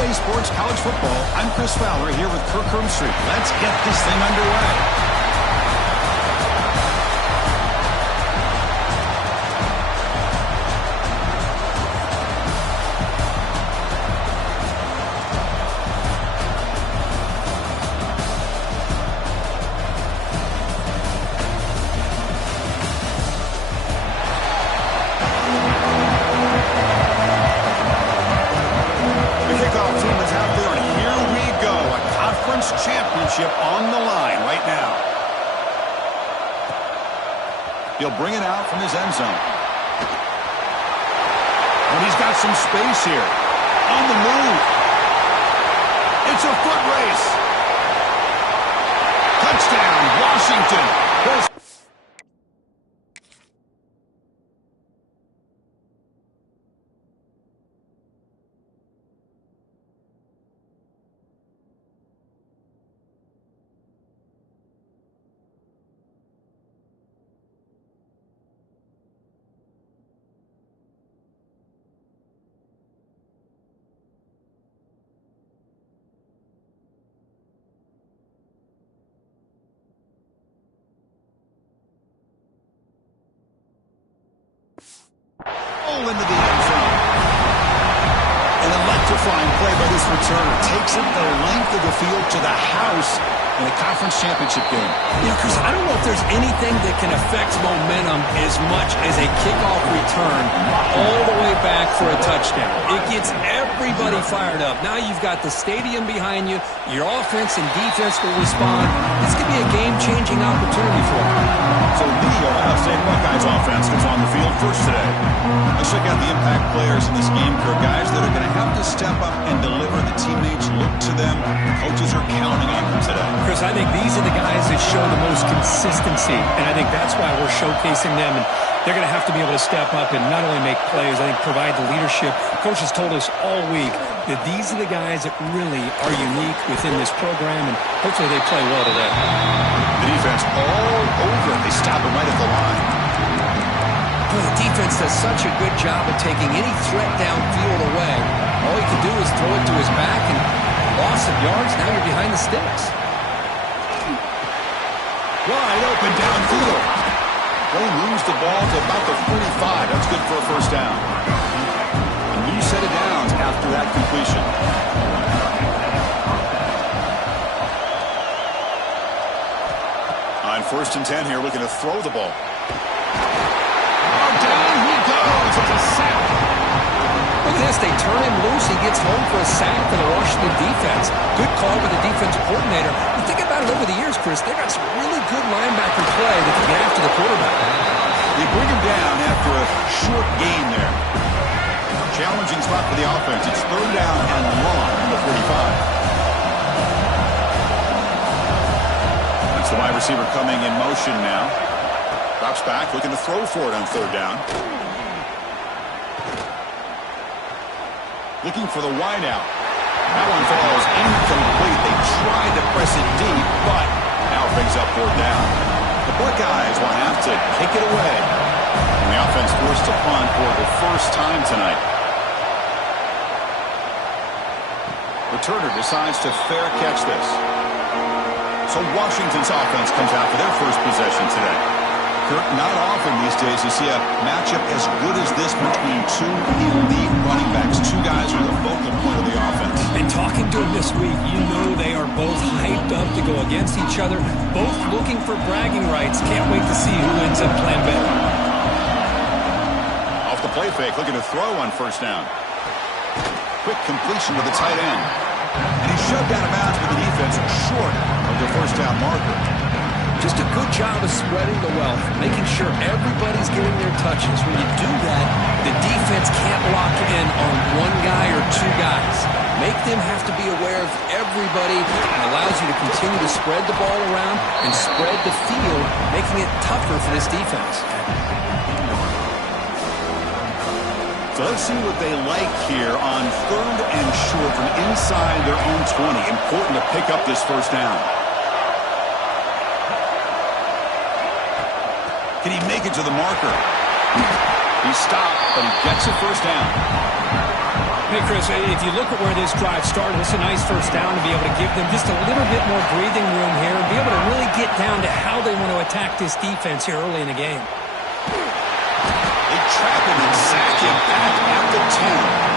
EA Sports College Football. I'm Chris Fowler here with Kirk Herbstreit. Let's get this thing underway. Championship on the line right now. He'll bring it out from his end zone. And he's got some space here. On the move. It's a foot race. Touchdown, Washington. Into the end zone. An electrifying play by this returner. Takes it the length of the field to the house in a conference championship game. Yeah, Chris, I don't know if there's anything that can affect momentum as much as a kickoff return all the way back for a touchdown. It gets everybody fired up. Now you've got the stadium behind you. Your offense and defense will respond. This could be a game-changing opportunity for them. So the Ohio State Buckeyes offense comes on the field first today. Let's check out the impact players in this game, Kirk. Guys that are going to have to step up and deliver. The teammates look to them. The coaches are counting on them today. Chris, I think these are the guys that show the most consistency, and I think that's why we're showcasing them. And they're going to have to be able to step up and not only make plays, I think provide the leadership. Coach has told us all week that these are the guys that really are unique within this program, and hopefully they play well today. The defense all over it. They stop him right at the line. Well, the defense does such a good job of taking any threat downfield away. All you can do is throw it to his back, and loss of yards, now you're behind the sticks. Wide open downfield. They lose the ball to about the 45. That's good for a first down. A new set of downs after that completion. On 1st and 10 here, looking to throw the ball. Oh, down he goes. It's a sack. Look at this. They turn him loose. He gets home for a sack for the Washington defense. Good call by the defensive coordinator. You think about it over the years, Chris, they got some really good linebacker play that can get after the quarterback. They bring him down after a short gain there. Challenging spot for the offense. It's 3rd down and long from the 45. The wide receiver coming in motion now. Drops back, looking to throw for it on 3rd down. Looking for the wide out. That one falls incomplete. They tried to press it deep, but now it brings up 4th down. The Buckeyes will have to kick it away. And the offense forced to punt for the first time tonight. Returner decides to fair catch this. So Washington's offense comes out for their first possession today. Kirk, not often these days you see a matchup as good as this between two elite running backs. Two guys who are the focal point of the offense. And talking to them this week, you know they are both hyped up to go against each other, both looking for bragging rights. Can't wait to see who ends up playing better. Off the play fake, looking to throw on 1st down. Quick completion to the tight end. And he's shoved out of bounds with the defense short of the 1st down marker. Just a good job of spreading the wealth, making sure everybody's getting their touches. When you do that, the defense can't lock in on one guy or two guys. Make them have to be aware of everybody. It allows you to continue to spread the ball around and spread the field, making it tougher for this defense. So let's see what they like here on 3rd and short from inside their own 20. Important to pick up this 1st down. Can he make it to the marker? He stopped, but he gets a 1st down. Hey, Chris, if you look at where this drive started, it's a nice first down to be able to give them just a little bit more breathing room here and be able to really get down to how they want to attack this defense here early in the game. They trap him and sack him back at the 10.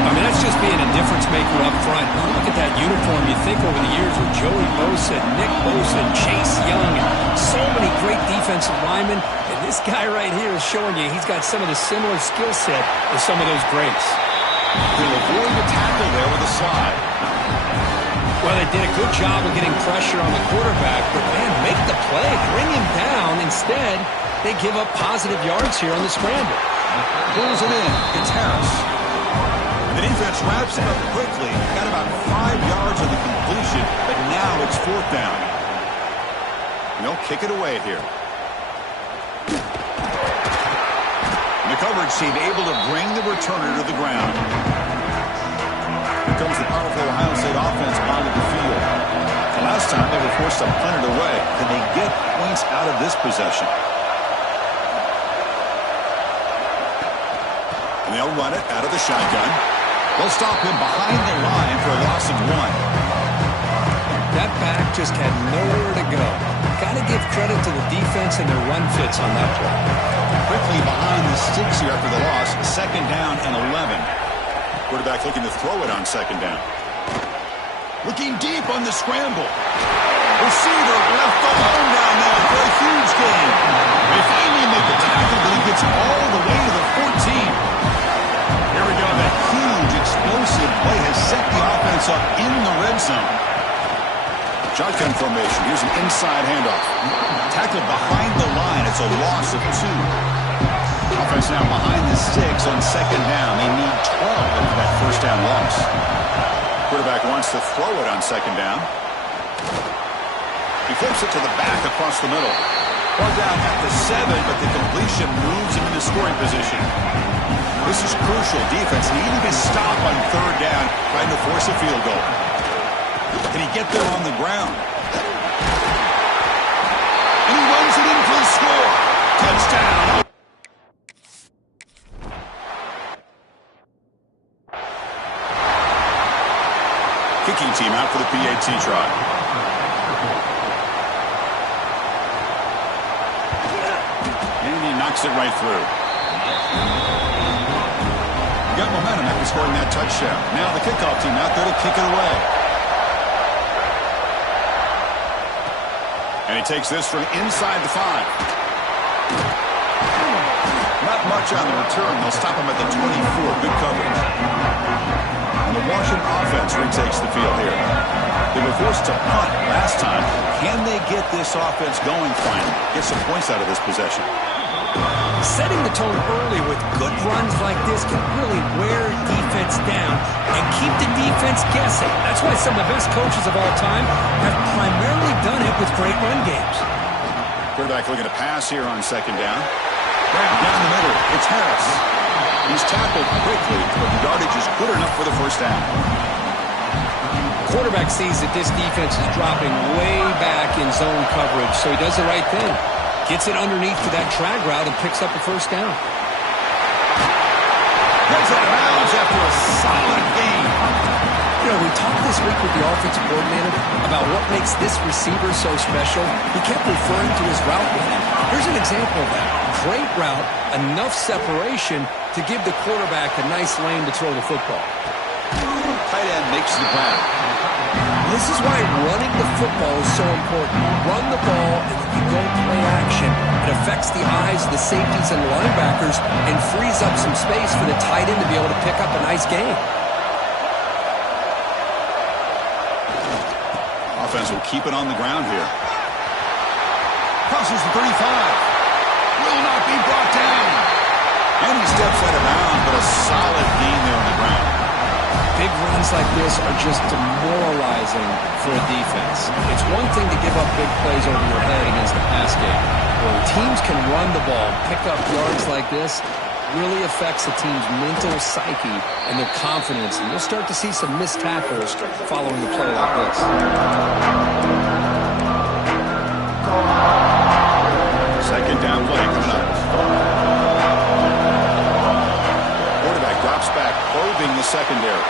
I mean, that's just being a difference maker up front. Look at that uniform. You think over the years with Joey Bosa, Nick Bosa, Chase Young, and so many great defensive linemen. And this guy right here is showing you he's got some of the similar skill set as some of those greats. He'll avoid the tackle there with a slide. Well, they did a good job of getting pressure on the quarterback, but, man, make the play, bring him down. Instead, they give up positive yards here on the scramble. Pulls it in. It's Harris. The defense wraps him up quickly. Got about 5 yards on the completion, but now it's 4th down. They'll kick it away here. And the coverage team able to bring the returner to the ground. Here comes the powerful Ohio State offense onto the field. The last time they were forced to punt it away. Can they get points out of this possession? And they'll run it out of the shotgun. They'll stop him behind the line for a loss of 1. That back just had nowhere to go. Got to give credit to the defense and their run fits on that play. Quickly behind the sticks here after the loss. 2nd down and 11. Quarterback looking to throw it on 2nd down. Looking deep on the scramble. Receiver left alone down there for a huge gain. They finally make the tackle, but he gets all the way to the 14. Here we go. That huge explosive play has set the offense up in the red zone. Shotgun formation. Here's an inside handoff. Tackled behind the line. It's a loss of 2. Offense now behind the sticks on 2nd down. They need 12 after that first down loss. Quarterback wants to throw it on 2nd down. He flips it to the back across the middle. Ball down at the 7, but the completion moves him into scoring position. This is crucial defense needing to stop on 3rd down, trying to force a field goal. Can he get there on the ground? And he runs it in for the score. Touchdown. Kicking team out for the PAT try. And he knocks it right through. Got momentum after scoring that touchdown. Now the kickoff team out there to kick it away. And he takes this from inside the 5. Not much on the return. They'll stop him at the 24. Good coverage. And the Washington offense retakes the field here. They were forced to punt last time. Can they get this offense going finally? Get some points out of this possession. Setting the tone early with good runs like this can really wear defense down and keep the defense guessing. That's why some of the best coaches of all time have primarily done it with great run games. Quarterback looking to pass here on 2nd down. Right down the middle, it's Harris. He's tackled quickly, but the yardage is good enough for the first down. Quarterback sees that this defense is dropping way back in zone coverage, so he does the right thing. Gets it underneath to that drag route and picks up a first down. Gets out of bounds after a solid gain. You know, we talked this week with the offensive coordinator about what makes this receiver so special. He kept referring to his route running. Here's an example of that. Great route, enough separation to give the quarterback a nice lane to throw the football. Tight end makes the grab. This is why running the football is so important. Run the ball, and if you go play action, it affects the eyes of the safeties and the linebackers and frees up some space for the tight end to be able to pick up a nice gain. Offense will keep it on the ground here. Crosses the 35. Will not be brought down. And he steps out of bounds, but a solid gain there on the ground. Big runs like this are just demoralizing for a defense. It's one thing to give up big plays over your head against the pass game. When teams can run the ball, pick up yards like this, really affects the team's mental psyche and their confidence. And you'll start to see some missed tackles following a play like this. Second down play coming up. Quarterback drops back. probing the secondary.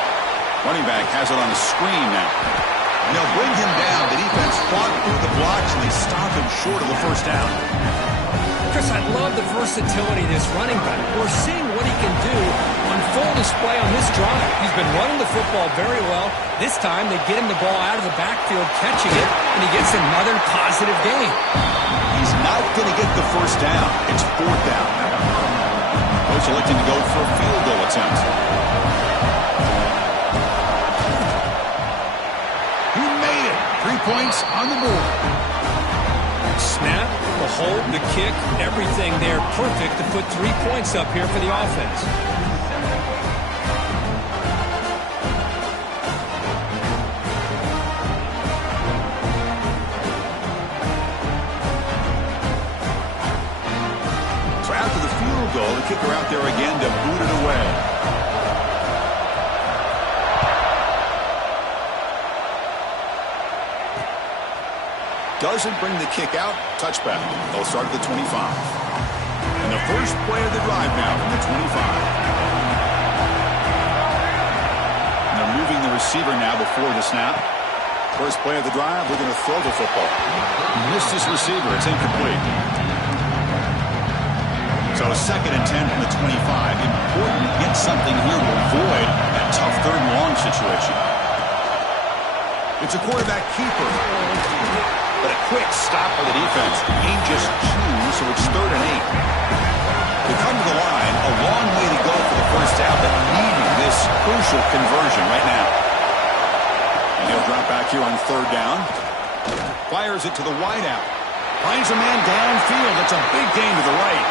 Running back has it on the screen now. And they'll bring him down. The defense fought through the blocks, and they stop him short of the first down. Chris, I love the versatility of this running back. We're seeing what he can do on full display on this drive. He's been running the football very well. This time, they get him the ball out of the backfield, catching it, and he gets another positive gain. He's not going to get the first down. It's fourth down. Coach electing to go for a field goal attempt. He made it. 3 points on the board. Snap, the hold, the kick, everything there perfect to put 3 points up here for the offense. So after the field goal, the kicker out there again to boot it away. Doesn't bring the kick out. Touchback. They'll start at the 25. And the first play of the drive now from the 25. And they're moving the receiver now before the snap. First play of the drive, we're going to throw the football. Missed his receiver. It's incomplete. So 2nd and 10 from the 25. Important to get something here to avoid that tough 3rd and long situation. It's a quarterback keeper. But a quick stop by the defense. Gain just 2, so it's 3rd and 8. They come to the line, a long way to go for the first down, but needing this crucial conversion right now. And he'll drop back here on 3rd down. Fires it to the wideout. Finds a man downfield. That's a big gain to the right.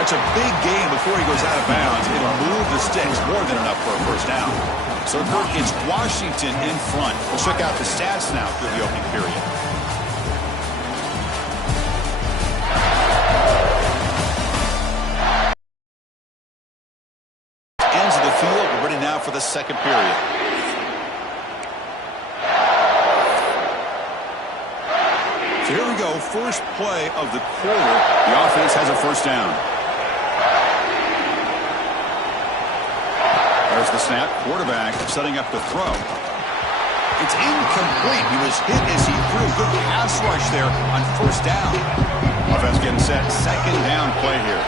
That's a big gain before he goes out of bounds. It'll move the sticks more than enough for a first down. So it's Washington in front. We'll check out the stats now through the opening period. For the second period. So here we go. First play of the quarter. The offense has a first down. There's the snap. Quarterback setting up the throw. It's incomplete. He was hit as he threw. Good pass rush there on first down. Offense getting set. Second down play here.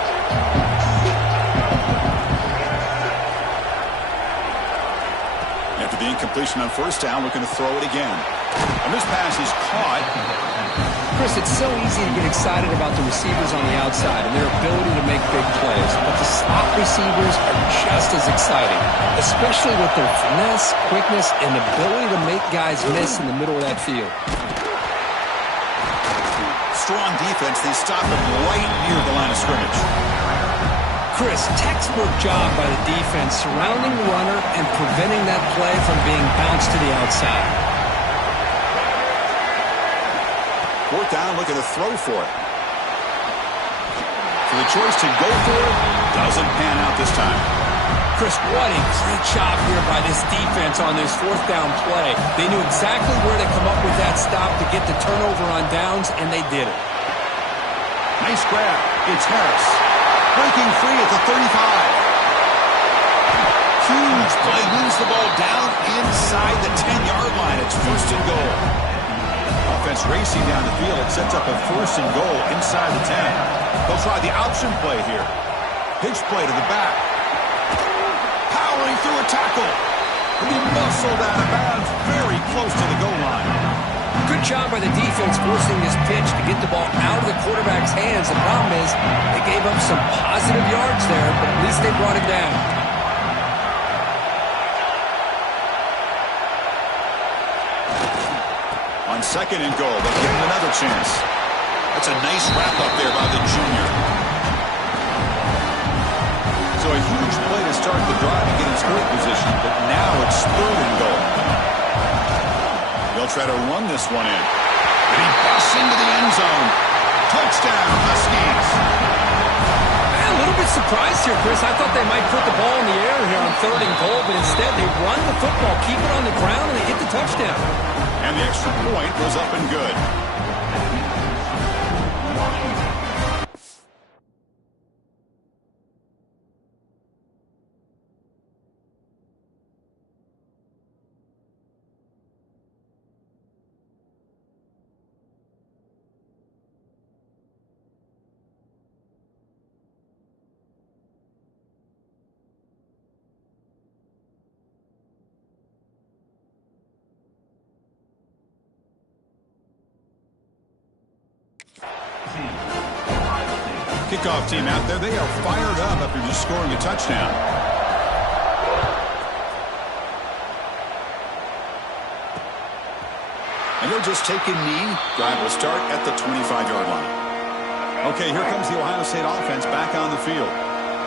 The incompletion on first down, looking to throw it again. And this pass is caught. Chris, it's so easy to get excited about the receivers on the outside and their ability to make big plays. But the slot receivers are just as exciting, especially with their finesse, quickness, and ability to make guys miss in the middle of that field. Strong defense. They stop him right near the line of scrimmage. Chris, textbook job by the defense surrounding the runner and preventing that play from being bounced to the outside. 4th down, looking to throw for it. So the choice to go for it doesn't pan out this time. Chris, what a great job here by this defense on this 4th down play. They knew exactly where to come up with that stop to get the turnover on downs, and they did it. Nice grab. It's Harris. Breaking free at the 35. Huge play. Moves the ball down inside the 10-yard line. It's 1st and goal. Offense racing down the field. It sets up a 1st and goal inside the 10. They'll try the option play here. Pitch play to the back. Powering through a tackle. And he muscled out of bounds very close to the goal line. Good job by the defense forcing this pitch to get the ball out of the quarterback's hands. The problem is they gave up some positive yards there, but at least they brought it down. On 2nd and goal, they'll give him another chance. That's a nice wrap-up there by the junior. So a huge play to start the drive and get in scoring position, but now it's 3rd and goal. They'll try to run this one in. And he busts into the end zone. Touchdown, Huskies. A little bit surprised here, Chris. I thought they might put the ball in the air here on 3rd and goal, but instead they run the football, keep it on the ground, and they get the touchdown. And the extra point goes up and good. kickoff team out there. They are fired up after just scoring a touchdown. And they'll just take a knee. Drive will start at the 25-yard line. Okay, here comes the Ohio State offense back on the field.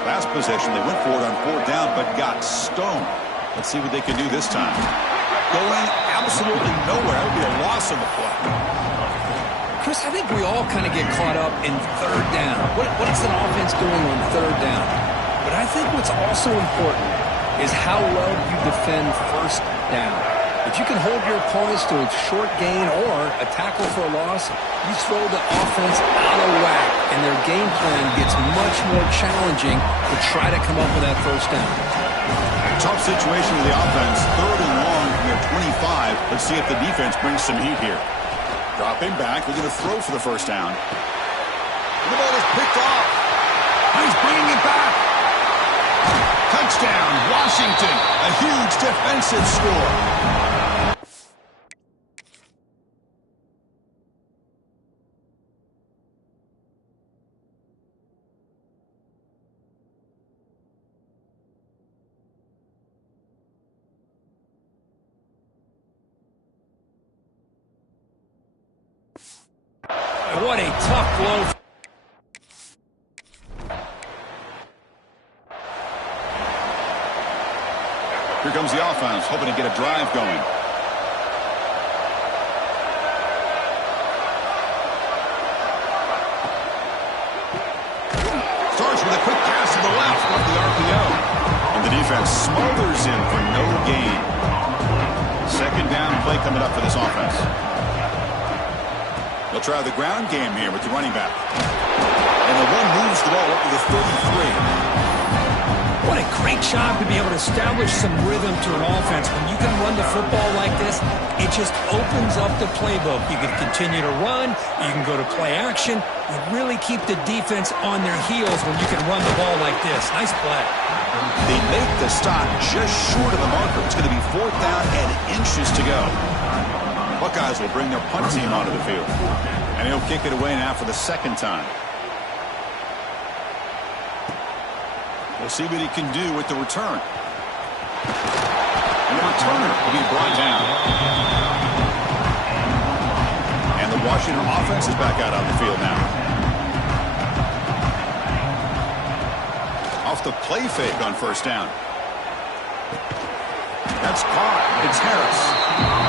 Last possession, they went for it on fourth down, but got stoned. Let's see what they can do this time. Going absolutely nowhere. That would be a loss on the play. Chris, I think we all kind of get caught up in third down. What is an offense doing on third down? But I think what's also important is how well you defend first down. If you can hold your opponents to a short gain or a tackle for a loss, you throw the offense out of whack, and their game plan gets much more challenging to try to come up with that first down. Tough situation with the offense. Third and long from their 25. Let's see if the defense brings some heat here. Dropping back. They're going to throw for the first down. The ball is picked off. He's bringing it back. Touchdown, Washington. A huge defensive score. What a tough blow. Here comes the offense, hoping to get a drive going. Starts with a quick pass to the left off the RPO. And the defense smothers him for no gain. Second down play coming up for this offense. They'll try the ground game here with the running back. And the one moves the ball up to the 33. What a great job to be able to establish some rhythm to an offense. When you can run the football like this, it just opens up the playbook. You can continue to run. You can go to play action. You really keep the defense on their heels when you can run the ball like this. Nice play. They make the stop just short of the marker. It's going to be fourth down and inches to go. Buckeyes will bring their punt team onto the field. And he'll kick it away now for the second time. We'll see what he can do with the return. And the returner will be brought down. And the Washington offense is back out on the field now. Off the play fake on first down. That's caught. It's Harris.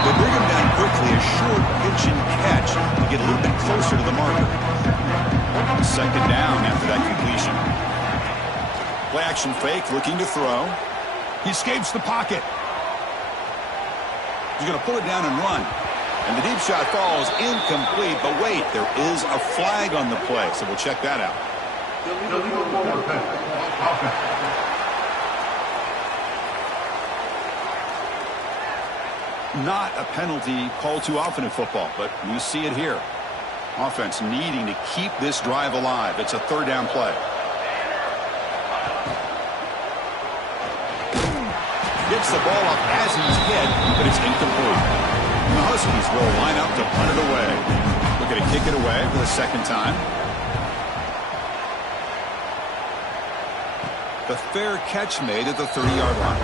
They bring him down quickly. A short pitch and catch to get a little bit closer to the marker. Second down after that completion. Play action fake, looking to throw. He escapes the pocket. He's going to pull it down and run. And the deep shot falls incomplete. But wait, there is a flag on the play, so we'll check that out. Not a penalty called too often in football, but we see it here. Offense needing to keep this drive alive. It's a third down play. Gets the ball up as he's hit, but it's incomplete. The Huskies will line up to punt it away. Looking to kick it away for the second time. The fair catch made at the 30-yard line.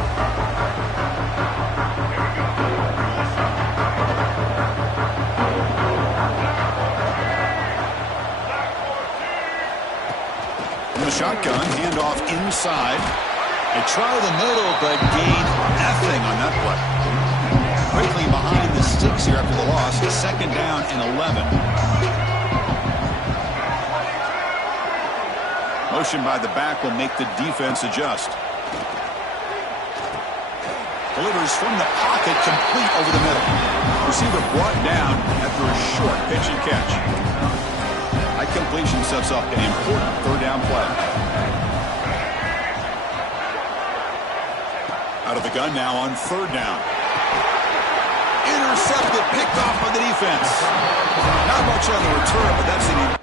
From the shotgun, handoff inside. They try the middle, but gain nothing on that play. Quickly behind the sticks here after the loss. Second down and 11. Motion by the back will make the defense adjust. Delivers from the pocket, complete over the middle. Receiver brought down after a short pitch and catch. That completion sets up an important third down play. Out of the gun now on third down. Intercepted, picked off by the defense. Not much on the return, but that's an...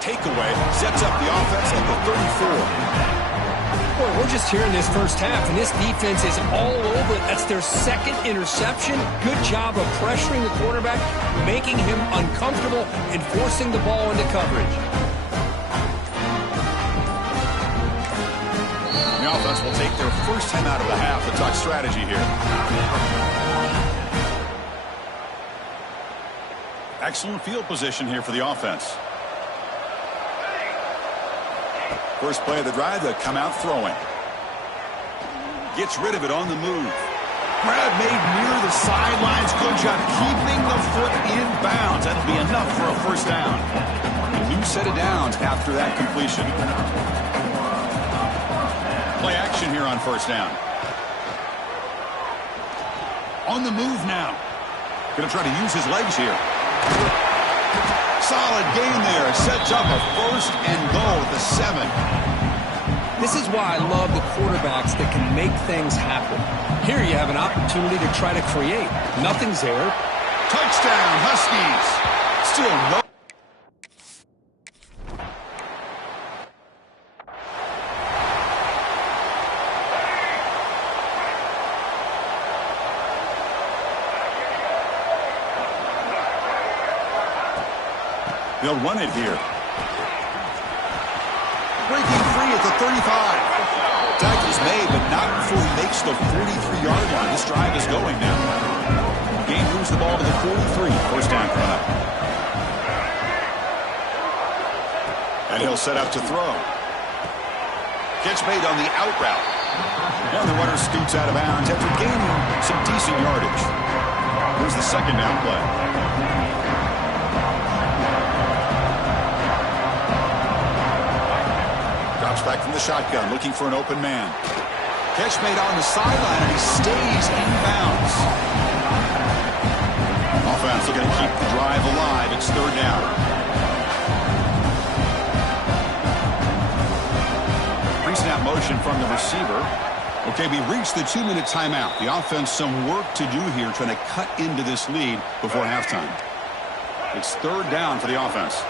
takeaway sets up the offense at the 34. Boy, we're just here in this first half, and this defense is all over it. That's their second interception. Good job of pressuring the quarterback, making him uncomfortable, and forcing the ball into coverage. The offense will take their first time out of the half to talk strategy here. Excellent field position here for the offense. First play of the drive, they come out throwing. Gets rid of it on the move. Grab made near the sidelines. Good job keeping the foot in bounds. That'll be enough for a first down. A new set of downs after that completion. Play action here on first down. On the move now. Going to try to use his legs here. Solid gain there. Sets up a first and goal at the 7. This is why I love the quarterbacks that can make things happen. Here you have an opportunity to try to create. Nothing's there. Touchdown, Huskies. Still no. They'll run it here. Breaking free at the 35. Tackle's made, but not before he makes the 43-yard line. This drive is going now. Game moves the ball to the 43. First down coming up. And he'll set up to throw. Catch made on the out route. And the runner scoots out of bounds after gaining some decent yardage. Here's the second down play. Back from the shotgun, looking for an open man. Catch made on the sideline, and he stays in bounds. Offense looking to keep the drive alive. It's third down. Pre-snap motion from the receiver. Okay, we reached the 2-minute timeout. The offense some work to do here, trying to cut into this lead before halftime. It's third down for the offense.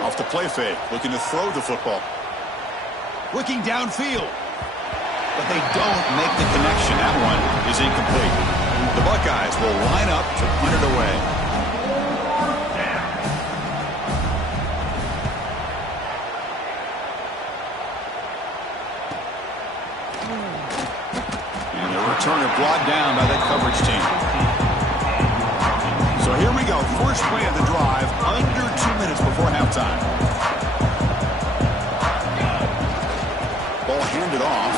Off the play fake, looking to throw the football. Looking downfield. But they don't make the connection. That one is incomplete. The Buckeyes will line up to punt it away. And the returner brought down by that coverage team. So here we go. First play of the drive, under 2 minutes before halftime. Ball handed off.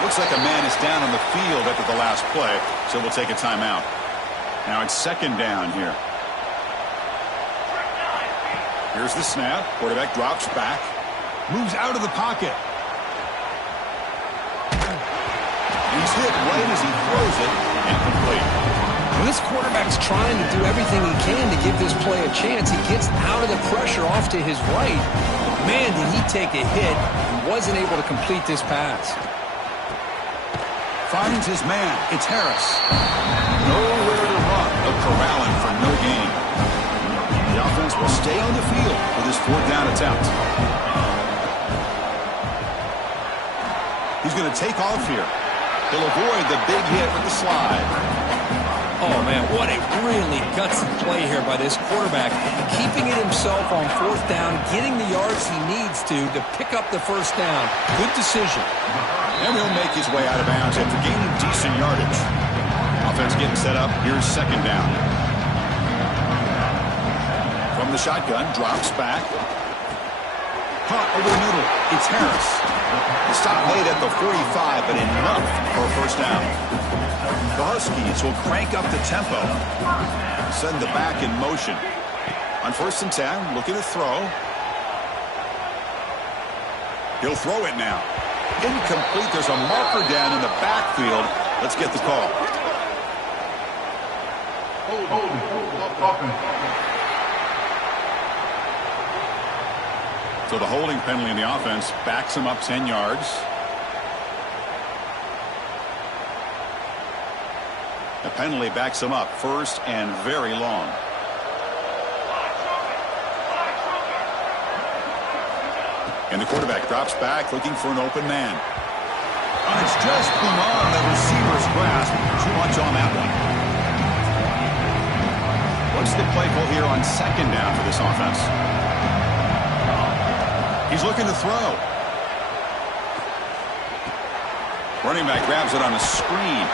Looks like a man is down on the field after the last play, so we'll take a timeout. Now it's second down here. Here's the snap. Quarterback drops back. Moves out of the pocket. He's hit right as he throws it. Incomplete. When this quarterback's trying to do everything he can to give this play a chance, he gets out of the pressure off to his right. Man, did he take a hit and wasn't able to complete this pass. Finds his man. It's Harris. Nowhere to run. A corralling for no gain. The offense will stay on the field for this fourth down attempt. He's going to take off here. He'll avoid the big hit with the slide. Oh, man, what a really gutsy play here by this quarterback. Keeping it himself on fourth down, getting the yards he needs to pick up the first down. Good decision. And he'll make his way out of bounds after gaining decent yardage. Offense getting set up. Here's second down. From the shotgun, drops back. Caught over the middle. It's Harris. The stop made at the 45, but enough for a first down. The Huskies will crank up the tempo. Send the back in motion. On first and 10, looking to throw. He'll throw it now. Incomplete. There's a marker down in the backfield. Let's get the call. So the holding penalty in the offense backs him up 10 yards. The penalty backs him up, first and very long. And the quarterback drops back, looking for an open man. And it's just beyond the receiver's grasp. Too much on that one. What's the play call here on second down for this offense? He's looking to throw. Running back grabs it on a screen.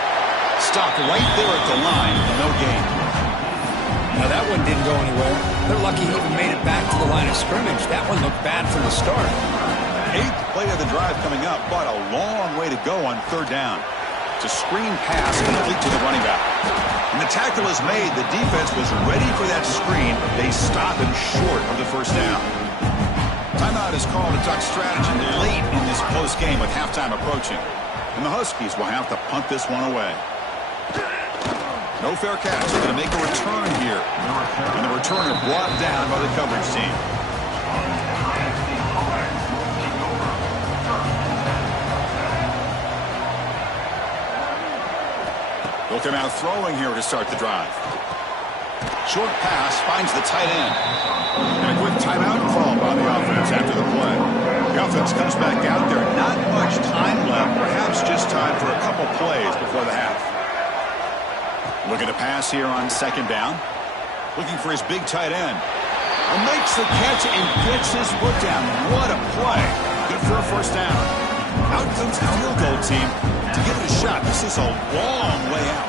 Stopped right there at the line. No gain. Now that one didn't go anywhere. They're lucky he even made it back to the line of scrimmage. That one looked bad from the start. 8th play of the drive coming up, but a long way to go on third down. It's a screen pass complete to the running back. And the tackle is made. The defense was ready for that screen. They stop him short of the first down. Timeout is called to talk strategy late in this close game with halftime approaching. And the Huskies will have to punt this one away. No fair catch. They're going to make a return here. And the returner brought down by the coverage team. They'll come out throwing here to start the drive. Short pass finds the tight end. And a quick timeout call by the offense after the play. The offense comes back out there. Not much time left. Perhaps just time for a couple plays before the half. Looking to pass here on second down. Looking for his big tight end. And makes the catch and gets his foot down. What a play. Good for a first down. Out comes the field goal team to give it a shot. This is a long way out.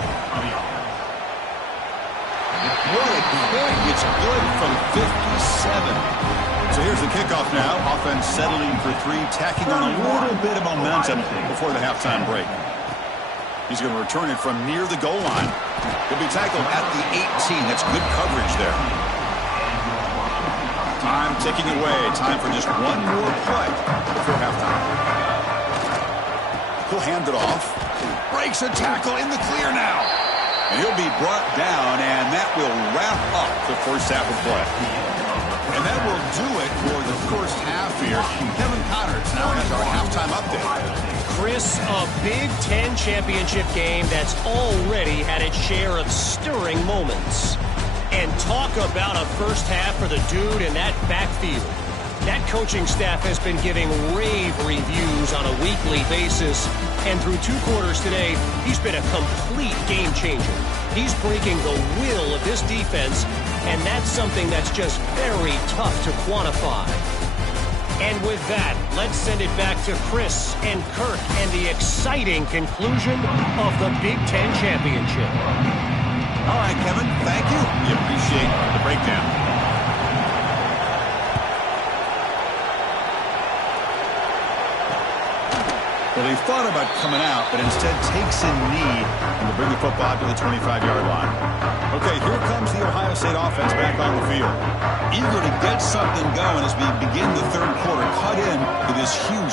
What a kick. It's good from 57. So here's the kickoff now. Offense settling for 3, tacking on a little bit of momentum before the halftime break. He's going to return it from near the goal line. He'll be tackled at the 18. That's good coverage there. Time ticking away. Time for just one more play before halftime. He'll hand it off. Breaks a tackle in the clear now. And he'll be brought down, and that will wrap up the first half of play. And that will do it for the first half here. Kevin Connors now has our halftime update. Chris, a Big Ten championship game that's already had its share of stirring moments. And talk about a first half for the dude in that backfield. That coaching staff has been giving rave reviews on a weekly basis. And through 2 quarters today, he's been a complete game changer. He's breaking the will of this defense, and that's something that's just very tough to quantify. And with that, let's send it back to Chris and Kirk and the exciting conclusion of the Big Ten Championship. All right, Kevin, thank you. We appreciate the breakdown. Well, he thought about coming out, but instead takes a knee to bring the football to the 25-yard line. Okay, here comes the Ohio State offense back on the field. Eager to get something going as we begin the third quarter. Cut in to this huge